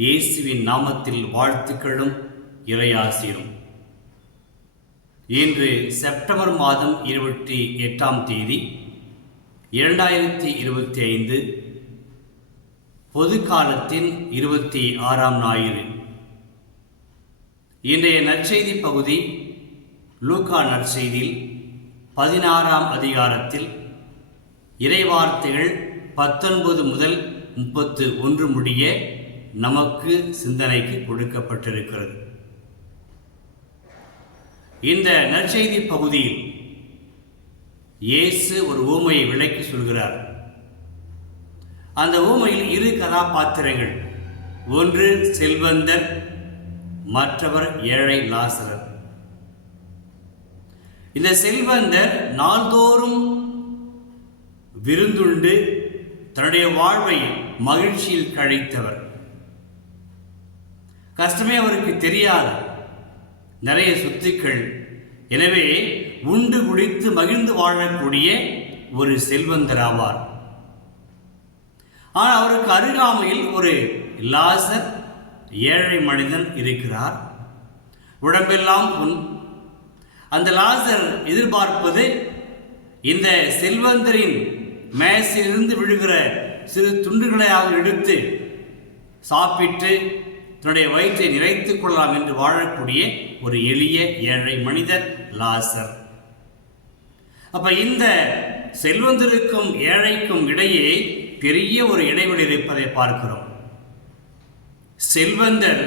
இயேசுவின் நாமத்தில் வாழ்த்துக்களும் இறையாசிரும். இன்று செப்டம்பர் மாதம் 28ஆம் தேதி 2025 பொது காலத்தின் 26ஆம் ஞாயிறு. இன்றைய நற்செய்தி பகுதி லூக்கா நற்செய்தியில் 16ஆம் அதிகாரத்தில் இறைவார்த்தைகள் 19 முதல் 31 முடிய நமக்கு சிந்தனைக்கு கொடுக்கப்பட்டிருக்கிறது. இந்த நற்செய்தி பகுதியில் இயேசு ஒரு ஊமையை விளக்கி சொல்கிறார். அந்த ஊமையில் இரு கதாபாத்திரங்கள், ஒன்று செல்வந்தர், மற்றவர் ஏழை லாசரர். இந்த செல்வந்தர் நாள்தோறும் விருந்துண்டு தன்னுடைய வாழ்வை மகிழ்ச்சியில் கழித்தவர். கஷ்டமே அவருக்கு தெரியாது, நிறைய சொத்துக்கள், எனவே உண்டு குடித்து மகிழ்ந்து வாழக்கூடிய ஒரு செல்வந்தர் ஆவார். ஆனால் அவருக்கு அருகாமையில் ஒரு லாசர் ஏழை மனிதன் இருக்கிறார். உடம்பெல்லாம் புண். அந்த லாசர் எதிர்பார்ப்பது இந்த செல்வந்தரின் மேசிலிருந்து விழுகிற சிறு துண்டுகளையாக எடுத்து சாப்பிட்டு தன்னுடைய வயிற்றை நிறைத்துக் கொள்ளலாம் என்று வாழக்கூடிய ஒரு எளிய ஏழை மனிதர் லாசர். அப்ப இந்த செல்வந்தருக்கும் ஏழைக்கும் இடையே பெரிய ஒரு இடைவெளி இருப்பதை பார்க்கிறோம். செல்வந்தர்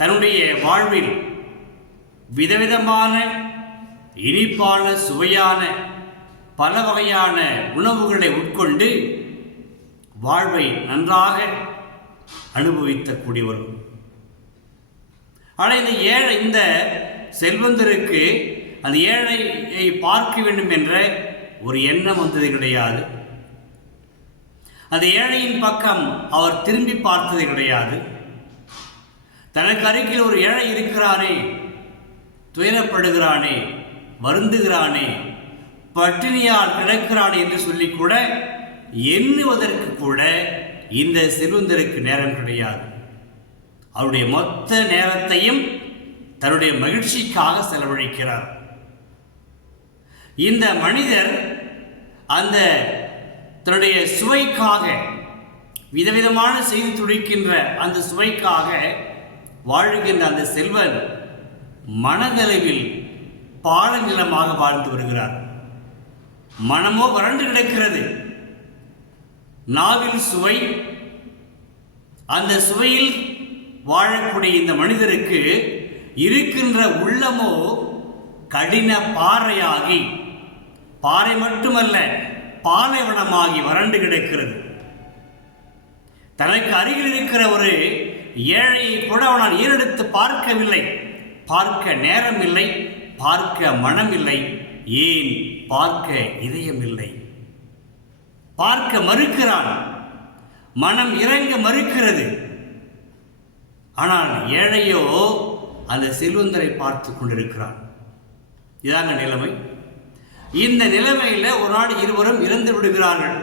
தன்னுடைய வாழ்வில் விதவிதமான இனிப்பான சுவையான பல வகையான உணவுகளை உட்கொண்டு வாழ்வை நன்றாக அனுபவிக்கக்கூடியவர். ஆனால் இந்த செல்வந்தருக்கு அந்த ஏழையை பார்க்க வேண்டும் என்ற ஒரு எண்ணம் வந்தது கிடையாது. அந்த ஏழையின் பக்கம் அவர் திரும்பி பார்த்தது கிடையாது. தனக்கு அருகில் ஒரு ஏழை இருக்கிறானே, துயரப்படுகிறானே, வருந்துகிறானே, பட்டினியால் கிடக்கிறானே என்று சொல்லி கூட எண்ணுவதற்கு கூட இந்த செல்வந்தருக்கு நேரம் கிடையாது. அவருடைய மொத்த நேரத்தையும் தன்னுடைய மகிழ்ச்சிக்காக செலவழிக்கிறார். இந்த மனிதர் அந்த தன்னுடைய சுவைக்காக, விதவிதமான செய்து துடிக்கின்ற அந்த சுவைக்காக வாழுகின்ற அந்த செல்வன் மனதளவில் பாழநிலமாக வாழ்ந்து வருகிறார். மனமோ வறண்டு கிடக்கிறது. நாவில் சுவை, அந்த சுவையில் வாழக்கூடிய இந்த மனிதருக்கு இருக்கின்ற உள்ளமோ கடின பாறையாகி, பாறை மட்டுமல்ல பாலைவனமாகி வறண்டு கிடக்கிறது. தனக்கு அருகில் இருக்கிற ஒரு ஏழையை கூட அவனால் ஏறெடுத்து பார்க்கவில்லை. பார்க்க நேரம் இல்லை, பார்க்க மனம் இல்லை, ஏன் பார்க்க இதயம் இல்லை. பார்க்க மறுக்கிறான், மனம் இறங்க மறுக்கிறது. ஆனால் ஏழையோ அந்த செல்வந்தரை பார்த்து கொண்டிருக்கிறான். இதாங்க நிலைமை. இந்த நிலைமையில ஒரு நாள் இருவரும் இறந்து விடுகிறார்கள்.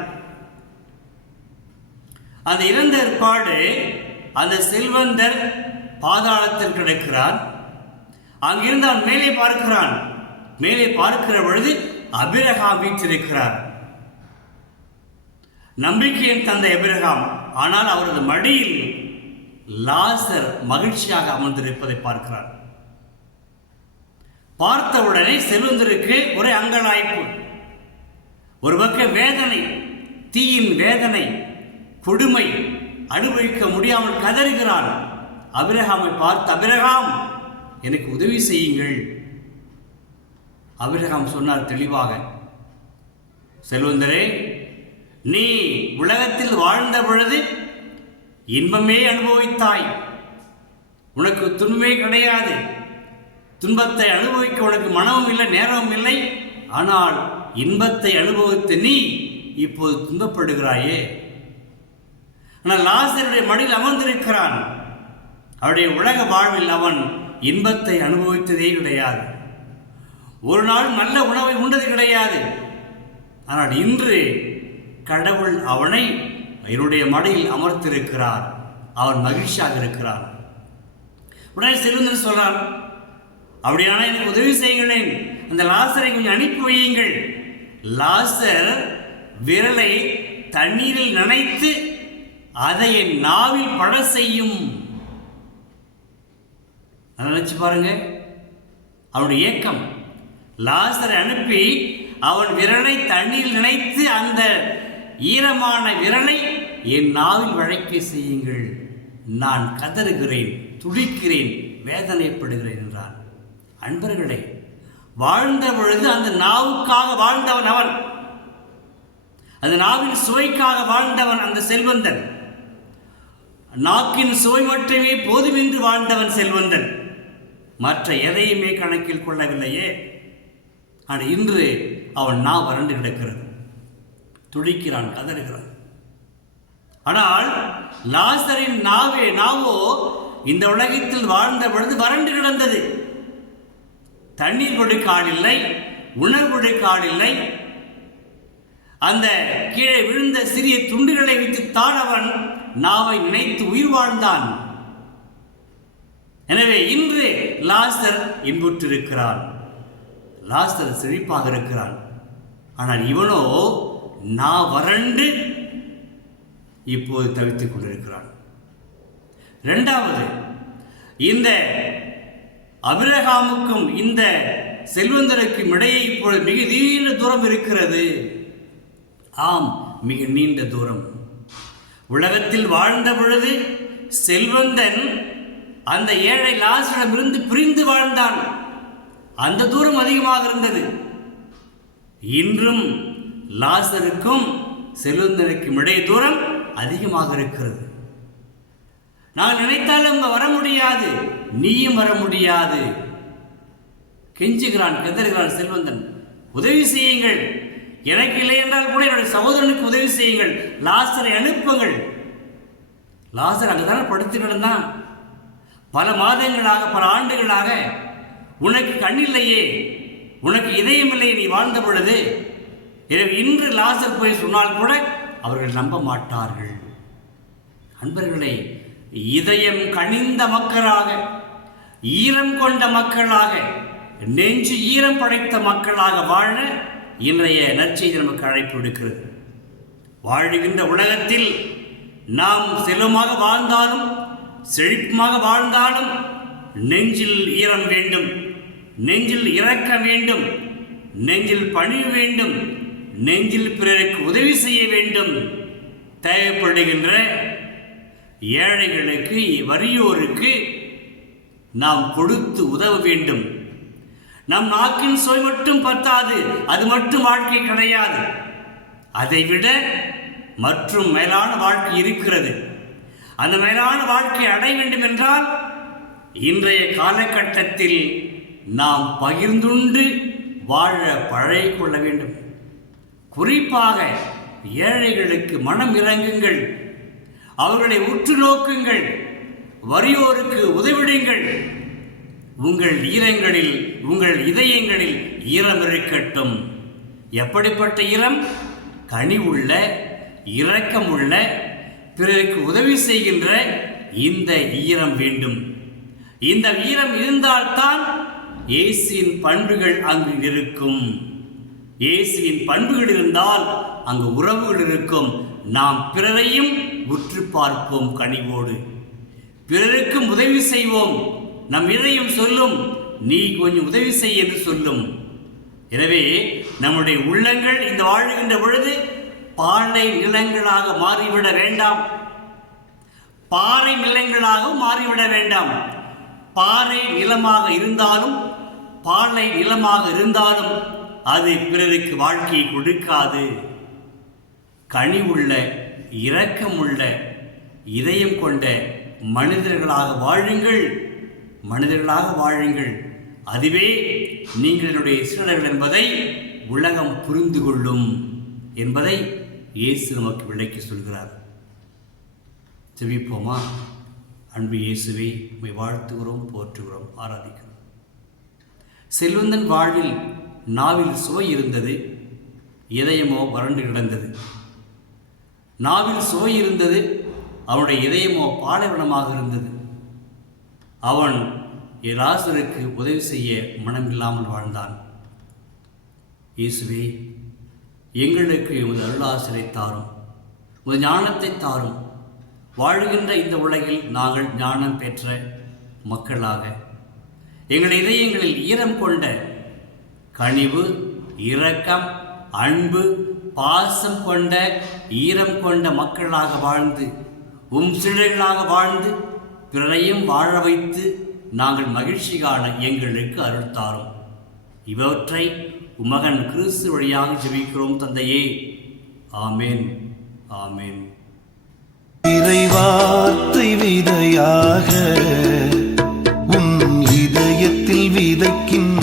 அந்த இறந்த ஏற்பாடு அந்த செல்வந்தர் பாதாளத்தில் கிடக்கிறான். அங்கிருந்து அவன் மேலே பார்க்கிறான். மேலே பார்க்கிற பொழுது அபிரகாம் வீற்றிருக்கிறார். நம்பிக்கையின் தந்தை அபிரகாம். ஆனால் அவரது மடியில் லாசர் மகிழ்ச்சியாக அமர்ந்திருப்பதை பார்க்கிறார். பார்த்தவுடனே செல்வந்தருக்கு ஒரே அங்கலாய்ப்பு. ஒரு பக்கம் வேதனை, தீயின் வேதனை, கொடுமை அனுபவிக்க முடியாமல் கதறுகிறான். அபிரகாமை பார்த்து, அபிரகாம் எனக்கு உதவி செய்யுங்கள். அபிரகாம் சொன்னார் தெளிவாக, செல்வந்தரே, நீ உலகத்தில் வாழ்ந்த பொழுது இன்பமே அனுபவித்தாய். உனக்கு துன்பமே கிடையாது. துன்பத்தை அனுபவிக்க உனக்கு மனமும் இல்லை, நேரமும் இல்லை. ஆனால் இன்பத்தை அனுபவித்து நீ இப்போது துன்பப்படுகிறாயே. ஆனால் லாசருடைய மடியில் அமர்ந்திருக்கிறான். அவருடைய உலக வாழ்வில் அவன் இன்பத்தை அனுபவித்ததே கிடையாது. ஒரு நாள் நல்ல உணவை உண்டது கிடையாது. ஆனால் இன்று கடவுள் அவனை என்னுடைய மடியில் அமர்த்திருக்கிறார். அவன் மகிழ்ச்சியாக இருக்கிறான். உடனே செல்வந்தன் சொல்றான், அப்படியான எனக்கு உதவி செய்யுங்களேன், அந்த லாசரை கொஞ்சம் அனுப்பி வையுங்கள். லாசர் விரலை தண்ணீரில் நனைத்து அதை என் நாவில் பட செய்யும். நினைச்சு பாருங்க அவனுடைய ஏக்கம். லாசரை அனுப்பி அவன் விரலை தண்ணீரில் நினைத்து அந்த ஈரமான விரலை என் நாவில் வழைக்க செய்யுங்கள். நான் கதறுகிறேன், துடிக்கிறேன், வேதனைப்படுகிறேன் என்றான். அன்பர்களே, வாழ்ந்த பொழுது அந்த நாவுக்காக வாழ்ந்தவன் அவன், அந்த நாவின் சுவைக்காக வாழ்ந்தவன் அந்த செல்வந்தன். நாக்கின் சுவை மட்டுமே போதுமென்று வாழ்ந்தவன் செல்வந்தன், மற்ற எதையுமே கணக்கில் கொள்ளவில்லையே. ஆனால் இன்று அவன் நா வறண்டு கிடக்கிறது, துடிக்கிறான், கதறுகிறான். ஆனால் லாசரின் நாவோ இந்த உலகத்தில் வாழ்ந்த பொழுது வறண்டு கிடந்தது. தண்ணீர் கொடுக்க ஆள் இல்லை, உணவு கொடுக்க ஆள் இல்லை. அந்த கீழே விழுந்த சிறிய துண்டுகளை வைத்துத்தான் அவன் நாவை நினைத்து உயிர் வாழ்ந்தான். எனவே இன்று லாசர் இன்புற்றிருக்கிறான், லாசர் செழிப்பாக இருக்கிறான். ஆனால் இவனோ நா வறண்டு இப்போது தவித்துக் கொண்டிருக்கிறான். இரண்டாவது, இந்த அபிரகாமுக்கும் இந்த செல்வந்தருக்கும் இடையே இப்பொழுது மிக நீண்ட தூரம் இருக்கிறது. ஆம், மிக நீண்ட தூரம். உலகத்தில் வாழ்ந்த பொழுது செல்வந்தன் அந்த ஏழை லாசரிடமிருந்து பிரிந்து வாழ்ந்தான், அந்த தூரம் அதிகமாக இருந்தது. இன்றும் லாசருக்கும் செல்வந்தனுக்கும் இடையே தூரம் அதிகமாக இருக்கிறது. நான் நினைத்தாலும் அங்க வர முடியாது, நீயும் வர முடியாது. கெஞ்சுகிறான், கதறுகிறான் செல்வந்தன், உதவி செய்யுங்கள், எனக்கு இல்லை என்றால் கூட என்னுடைய சகோதரனுக்கு உதவி செய்யுங்கள், லாசரை அனுப்புங்கள். லாசர் அங்கதானே படுத்து கிடந்தான், பல மாதங்களாக, பல ஆண்டுகளாக. உனக்கு கண்ணில்லையே, உனக்கு இதயம் இல்லையே நீ வாழ்ந்த பொழுது. இன்று லாசர் போய் சொன்னால் கூட அவர்கள் நம்ப மாட்டார்கள். அன்பர்களே, இதயம் கனிந்த மக்களாக, ஈரம் கொண்ட மக்களாக, நெஞ்சு ஈரம் படைத்த மக்களாக வாழ இன்றைய நற்செய்தி நமக்கு அழைப்பு விடுக்கிறது. வாழுகின்ற உலகத்தில் நாம் செல்வமாக வாழ்ந்தாலும் செழிப்புமாக வாழ்ந்தாலும் நெஞ்சில் ஈரம் வேண்டும், நெஞ்சில் இரக்கம் வேண்டும், நெஞ்சில் பணிவு வேண்டும், நெஞ்சில் பிறருக்கு உதவி செய்ய வேண்டும். தேவைப்படுகின்ற ஏழைகளுக்கு, வறியோருக்கு நாம் கொடுத்து உதவ வேண்டும். நம் நாக்கின் சுவை மட்டும் பத்தாது, அது மட்டும் வாழ்க்கை கிடையாது. அதைவிட மற்றும் மேலான வாழ்க்கை இருக்கிறது. அந்த மேலான வாழ்க்கை அடைய வேண்டும் என்றால் இன்றைய காலகட்டத்தில் நாம் பகிர்ந்துண்டு வாழ பழகிக்கொள்ள வேண்டும். குறிப்பாக ஏழைகளுக்கு மனம் இறங்குங்கள், அவர்களை உற்று நோக்குங்கள், வறியோருக்கு உதவிடுங்கள். உங்கள் ஈரங்களில், உங்கள் இதயங்களில் ஈரம் இருக்கட்டும். எப்படிப்பட்ட ஈரம்? கனிவுள்ள, இரக்கமுள்ள, பிறருக்கு உதவி செய்கின்ற இந்த ஈரம் வேண்டும். இந்த ஈரம் இருந்தால்தான் இயேசுவின் பண்புகள் அங்கு இருக்கும். இயேசுவின் பண்புகள் இருந்தால் அங்கு உறவுகள் இருக்கும். நாம் பிறரையும் உற்று பார்ப்போம் கனிவோடு, பிறருக்கும் உதவி செய்வோம். நம் இதயம் சொல்லும், நீ கொஞ்சம் உதவி செய் என்று சொல்லும். எனவே நம்முடைய உள்ளங்கள் இந்த வாழுகின்ற பொழுது பாலை நிலங்களாக மாறிவிட வேண்டாம், பாறை நிலங்களாக மாறிவிட வேண்டாம். பாறை நிலமாக இருந்தாலும், பாலை நிலமாக இருந்தாலும் அது பிறருக்கு வாழ்க்கையை கொடுக்காது. கனிவுள்ள, இரக்கமுள்ள, இதயம் கொண்ட மனிதர்களாக வாழுங்கள், மனிதர்களாக வாழுங்கள். அதுவே நீங்களுடைய சீடர்கள் என்பதை உலகம் புரிந்து கொள்ளும் என்பதை இயேசு நமக்கு விளக்கி சொல்கிறார். ஜெபிப்போமா? அன்பு இயேசுவே, உம்மை வாழ்த்துகிறோம், போற்றுகிறோம், ஆராதிக்கிறோம். செல்வந்தன் வாழ்வில் நாவில் சுவை இருந்தது, இதயமோ வறண்டு கிடந்தது. நாவில் சுவை இருந்தது, அவனுடைய இதயமோ பாலைவனமாக இருந்தது. அவன் லாசருக்கு உதவி செய்ய மனமில்லாமல் வாழ்ந்தான். இயேசுவே, எங்களுக்கு உமது அருளாசிரை தாரும், உமது ஞானத்தை தாரும். வாழ்கின்ற இந்த உலகில் நாங்கள் ஞானம் பெற்ற மக்களாக எங்கள் இதயங்களில் ஈரம் கொண்ட கனிவு, இரக்கம், அன்பு, பாசம் கொண்ட ஈரம் கொண்ட மக்களாக வாழ்ந்து சிலைகளாக வாழ்ந்து பிறரையும் வாழ வைத்து நாங்கள் மகிழ்ச்சி காண எங்களுக்கு அருள் தாரும். இவற்றை உமகன் கிறிஸ்து வழியாக ஜெபிக்கிறோம் தந்தையே. ஆமென், ஆமென். இறைவார்த்தை விதையாக உம் இதயத்தில் விதைக்கின்ற